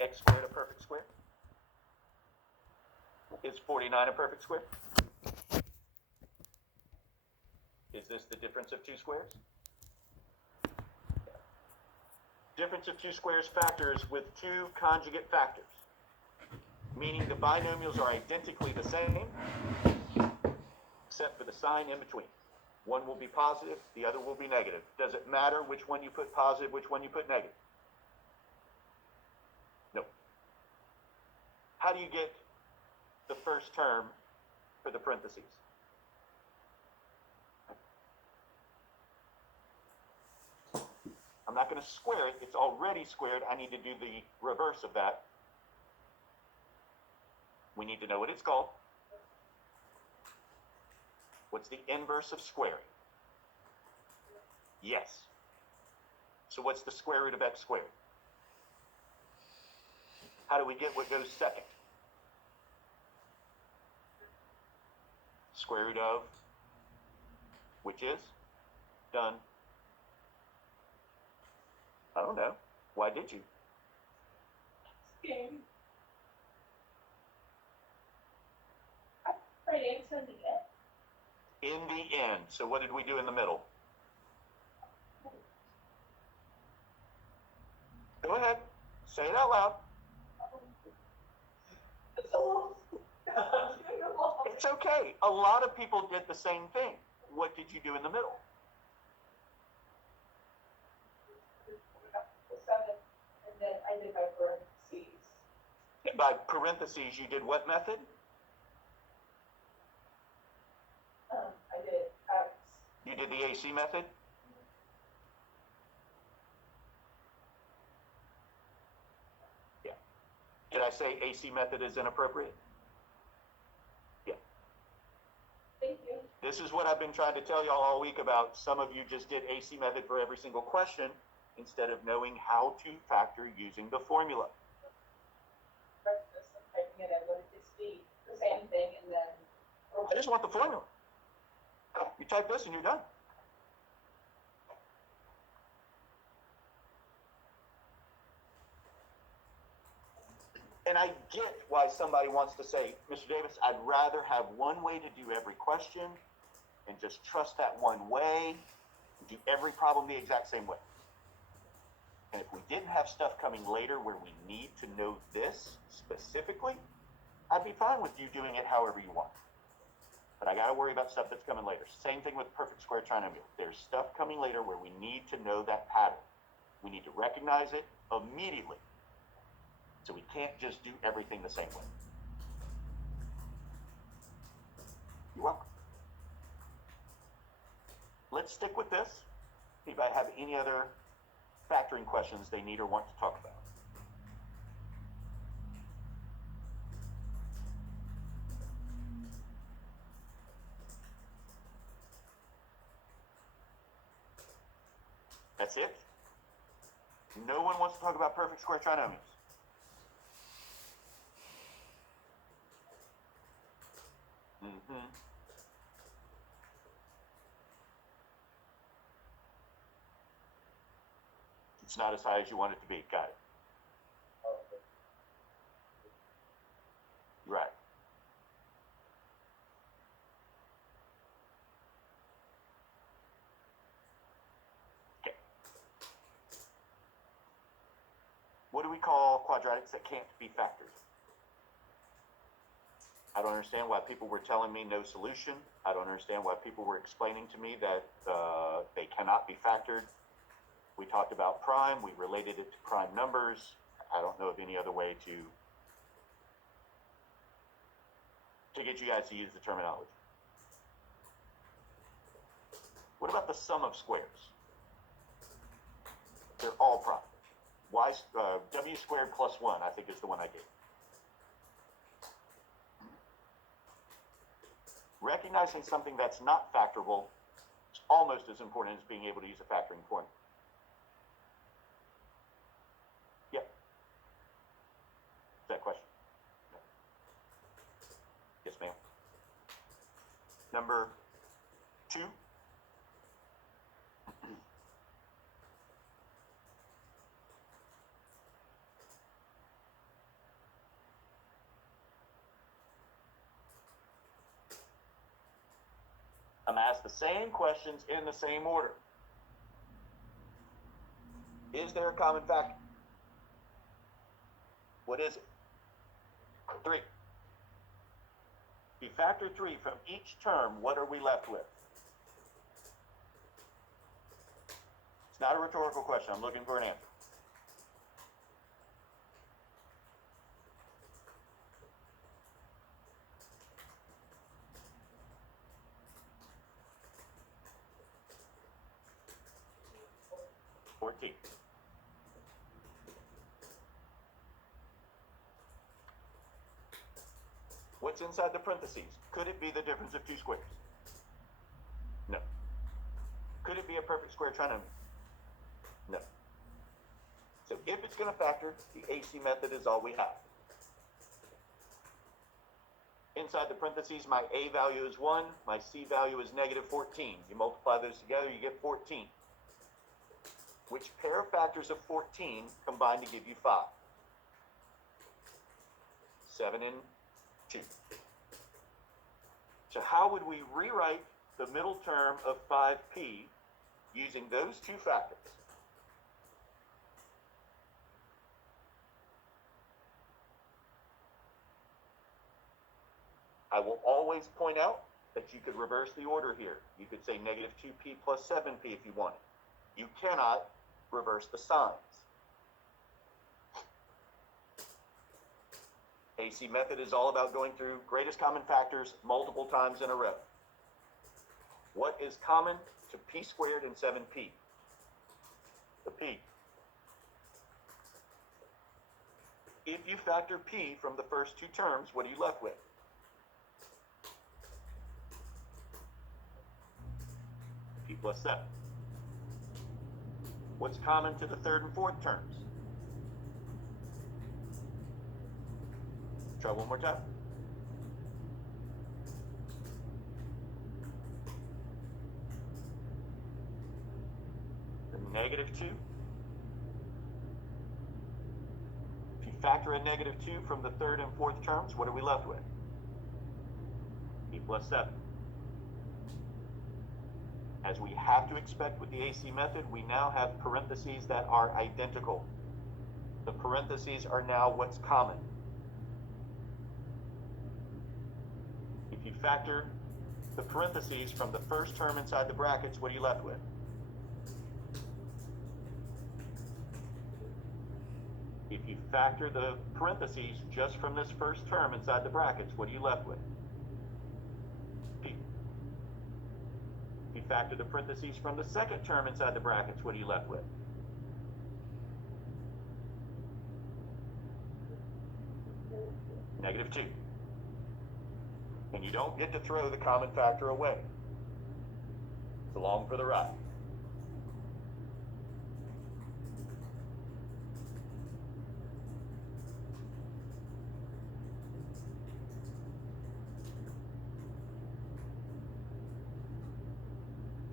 x squared a perfect square? Is 49 a perfect square? Is this the difference of two squares? Difference of two squares factors with two conjugate factors, meaning the binomials are identically the same, except for the sign in between. One will be positive, the other will be negative. Does it matter which one you put positive, which one you put negative? No. How do you get the first term for the parentheses? I'm not going to square it. It's already squared. I need to do the reverse of that. We need to know what it's called. What's the inverse of squaring? Yes. So what's the square root of x squared? How do we get what goes second? Square root of, which is? Done. I don't know. Why did you? Game. Right answer in the end. In the end. So what did we do in the middle? Go ahead. Say it out loud. It's okay. A lot of people did the same thing. What did you do in the middle? The 7, and then I did my parentheses. By parentheses, you did what method? I did X. You did the AC method? Yeah. Did I say AC method is inappropriate? Yeah. Thank you. This is what I've been trying to tell y'all all week about. Some of you just did AC method for every single question instead of knowing how to factor using the formula. Breakfast and typing it in, but it just be the same thing, and then. I just want the formula. You type this and you're done. And I get why somebody wants to say, Mr. Davis, I'd rather have one way to do every question and just trust that one way, and do every problem the exact same way. And if we didn't have stuff coming later where we need to know this specifically, I'd be fine with you doing it however you want. But I got to worry about stuff that's coming later. Same thing with perfect square trinomial. There's stuff coming later where we need to know that pattern. We need to recognize it immediately. So we can't just do everything the same way. You're welcome. Let's stick with this. Anybody have any other factoring questions they need or want to talk about? That's it? No one wants to talk about perfect square trinomials. It's not as high as you want it to be. Got it. Right. Okay. What do we call quadratics that can't be factored? I don't understand why people were telling me no solution. I don't understand why people were explaining to me that they cannot be factored. We talked about prime. We related it to prime numbers. I don't know of any other way to get you guys to use the terminology. What about the sum of squares? They're all prime. W squared plus 1, I think, is the one I gave. Recognizing something that's not factorable is almost as important as being able to use a factoring formula. Yeah. Is that a question? No. Yes, ma'am. Number 2. I'm asked the same questions in the same order. Is there a common factor? What is it? 3. If you factor 3 from each term, what are we left with? It's not a rhetorical question. I'm looking for an answer. What's inside the parentheses? Could it be the difference of two squares? No. Could it be a perfect square trinomial? No. So if it's going to factor, the AC method is all we have. Inside the parentheses, my A value is 1, my C value is negative 14. You multiply those together, you get 14. Which pair of factors of 14 combine to give you 5? 7 and 2. So how would we rewrite the middle term of 5p using those two factors? I will always point out that you could reverse the order here. You could say negative 2p plus 7p if you wanted. You cannot reverse the signs. AC method is all about going through greatest common factors multiple times in a row. What is common to p squared and 7p? The p. If you factor p from the first two terms, what are you left with? P plus 7. What's common to the third and fourth terms? Try one more time. The negative 2. If you factor a negative 2 from the third and fourth terms, what are we left with? P plus 7. As we have to expect with the AC method, we now have parentheses that are identical. The parentheses are now what's common. If you factor the parentheses from the first term inside the brackets, what are you left with? If you factor the parentheses just from this first term inside the brackets, what are you left with? P. If you factor the parentheses from the second term inside the brackets, what are you left with? Negative 2. And you don't get to throw the common factor away. It's along for the ride.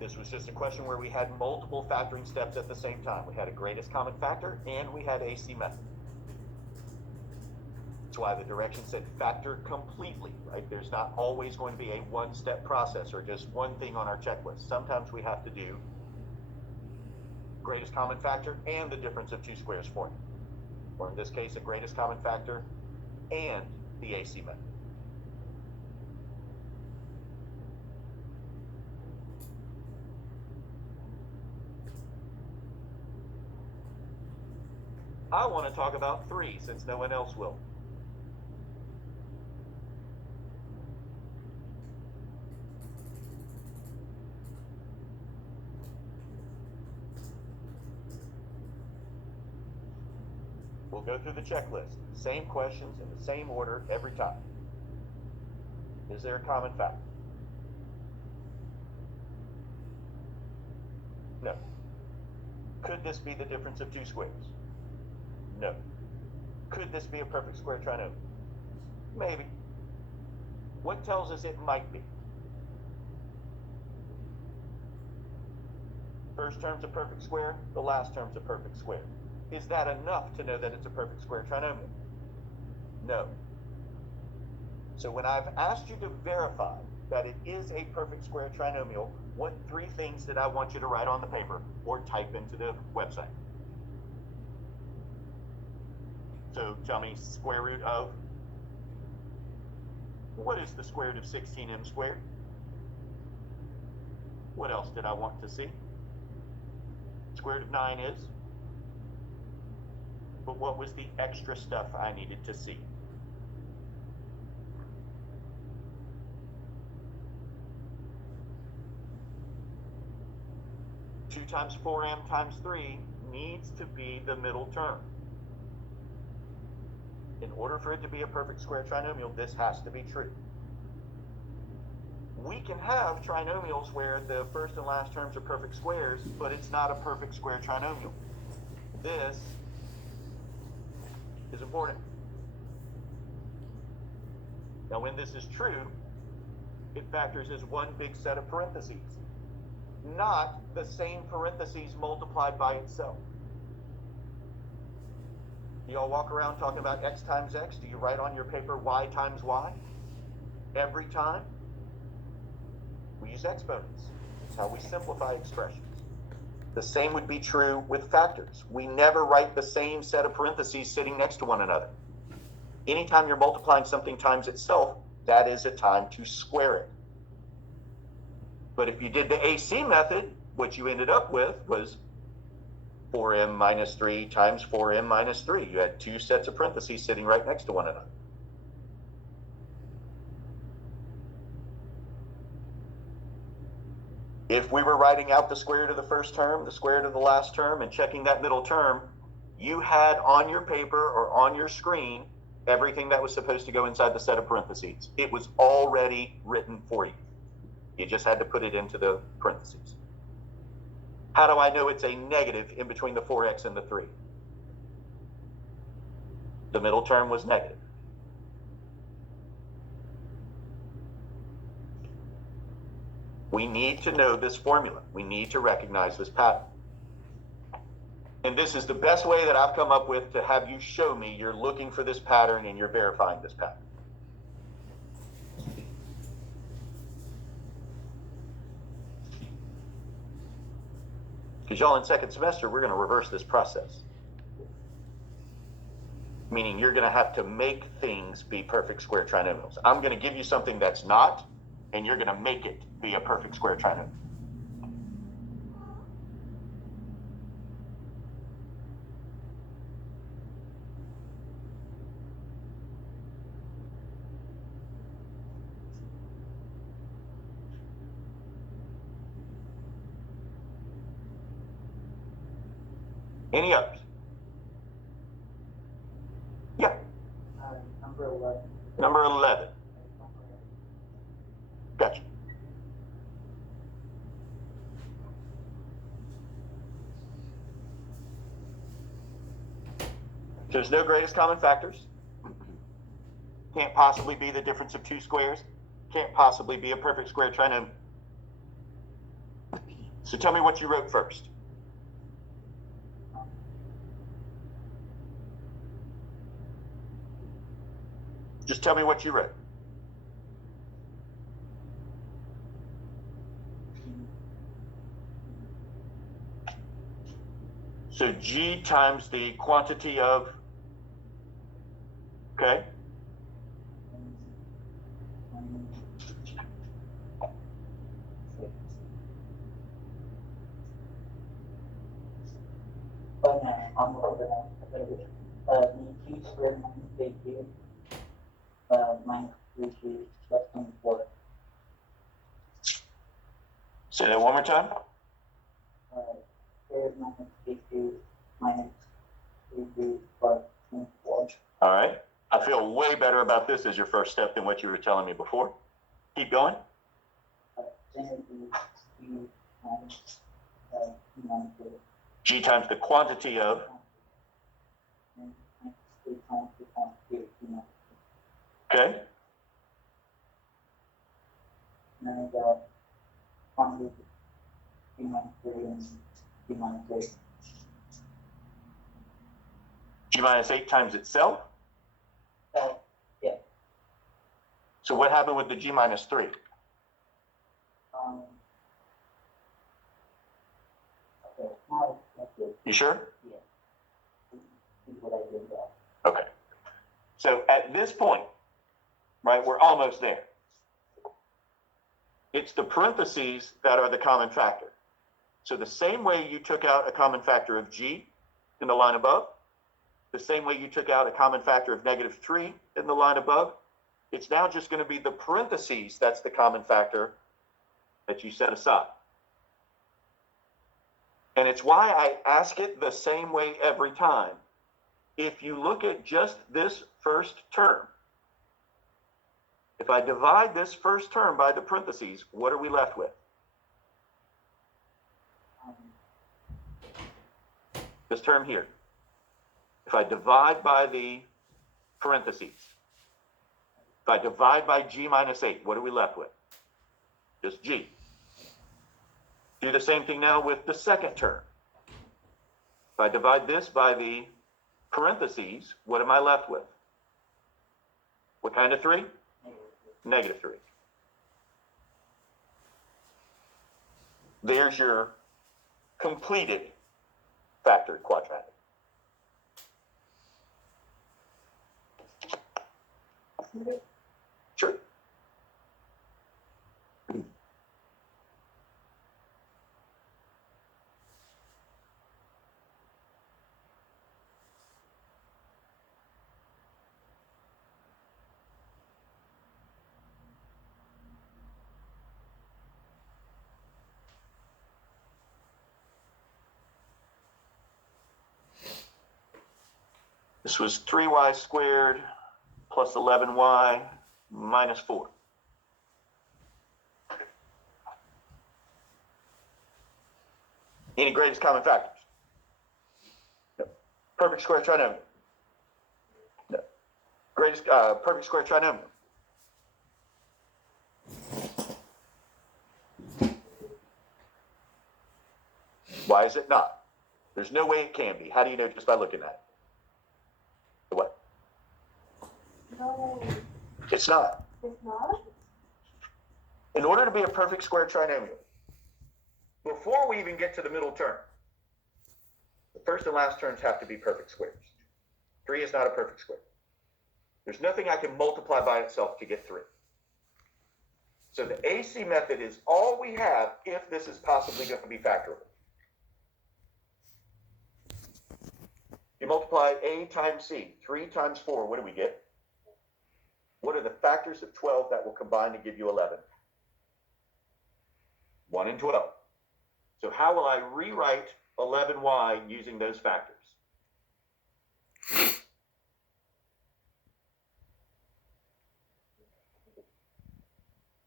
This was just a question where we had multiple factoring steps at the same time. We had a greatest common factor and we had AC method. That's why the direction said factor completely, right? There's not always going to be a one-step process or just one thing on our checklist. Sometimes we have to do greatest common factor and the difference of two squares formula. Or in this case, a greatest common factor and the AC method. I want to talk about 3 since no one else will. We'll go through the checklist. Same questions in the same order every time. Is there a common factor? No. Could this be the difference of two squares? No. Could this be a perfect square trinomial? Maybe. What tells us it might be? First term's a perfect square, the last term's a perfect square. Is that enough to know that it's a perfect square trinomial? No. So when I've asked you to verify that it is a perfect square trinomial, what 3 things did I want you to write on the paper or type into the website? So tell me square root of, what is the square root of 16m squared? What else did I want to see? Square root of 9 is? But what was the extra stuff I needed to see? Two times 4m times 3 needs to be the middle term. In order for it to be a perfect square trinomial, this has to be true. We can have trinomials where the first and last terms are perfect squares, but it's not a perfect square trinomial. This is important. Now, when this is true, it factors as one big set of parentheses, not the same parentheses multiplied by itself. Do y'all walk around talking about x times x? Do you write on your paper y times y? Every time? We use exponents. It's how we simplify expressions. The same would be true with factors. We never write the same set of parentheses sitting next to one another. Anytime you're multiplying something times itself, that is a time to square it. But if you did the AC method, what you ended up with was 4m minus 3 times 4m minus 3. You had 2 sets of parentheses sitting right next to one another. If we were writing out the square root of the first term, the square root of the last term, and checking that middle term, you had on your paper or on your screen everything that was supposed to go inside the set of parentheses. It was already written for you. You just had to put it into the parentheses. How do I know it's a negative in between the 4x and the 3? The middle term was negative. We need to know this formula. We need to recognize this pattern. And this is the best way that I've come up with to have you show me you're looking for this pattern and you're verifying this pattern. Because y'all in second semester, we're going to reverse this process. Meaning you're going to have to make things be perfect square trinomials. I'm going to give you something that's not, and you're going to make it be a perfect square trinomial. Any others? Yeah. Number 11. Number 11. Gotcha. There's no greatest common factors. Can't possibly be the difference of 2 squares. Can't possibly be a perfect square trinomial. So tell me what you wrote first. Just tell me what you wrote. So G times the quantity of, okay? But now, I'm over the Q squared minus KQ minus 3Q plus 24. Say that one more time. Squared minus KQ minus 3Q plus 24. All right. I feel way better about this as your first step than what you were telling me before. Keep going. Then it would be Q minus Q minus 3. G times the quantity of, And minus 3 times the quantity of Q minus 3. okay? And then I got quantity of Q minus 3 and Q minus 8. G minus 8 times itself. Yeah. So what happened with the G minus 3? Okay, now that's good. You sure? Yeah. See what I did there. Okay. So at this point, right, we're almost there. It's the parentheses that are the common factor. So the same way you took out a common factor of g in the line above, the same way you took out a common factor of -3 in the line above, it's now just going to be the parentheses that's the common factor that you set aside. And it's why I ask it the same way every time. If you look at just this first term, if I divide this first term by the parentheses, what are we left with? This term here. If I divide by the parentheses, if I divide by g minus 8, what are we left with? Just g. Do the same thing now with the second term. If I divide this by the parentheses, what am I left with? What kind of 3? -3. There's your completed factored quadratic. Sure. This was 3y squared plus 11y minus 4. Any greatest common factors? No. Perfect square trinomial? No. Greatest perfect square trinomial? Why is it not? There's no way it can be. How do you know just by looking at it? What? No, It's not. it's not? In order to be a perfect square trinomial, before we even get to the middle term, the first and last terms have to be perfect squares. 3 is not a perfect square. There's nothing I can multiply by itself to get 3. So the AC method is all we have if this is possibly going to be factorable. You multiply A times C, 3 times 4, what do we get? What are the factors of 12 that will combine to give you 11? 1 and 12. So how will I rewrite 11y using those factors?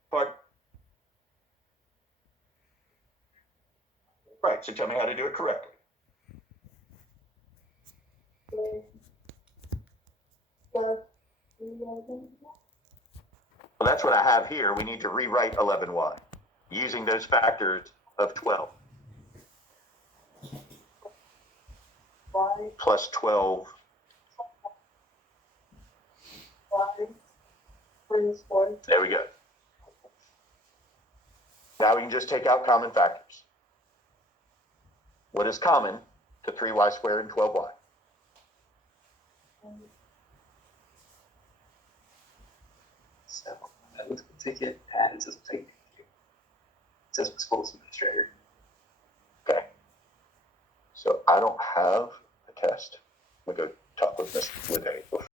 Pardon? Right, so tell me how to do it correctly. Well, that's what I have here. We need to rewrite 11y using those factors of 12. Plus 12. There we go. Now we can just take out common factors. What is common to 3y squared and 12y? So that looks like ticket and it says take it says sports administrator. Okay. So I don't have a test. I'm gonna go talk with Miss Lede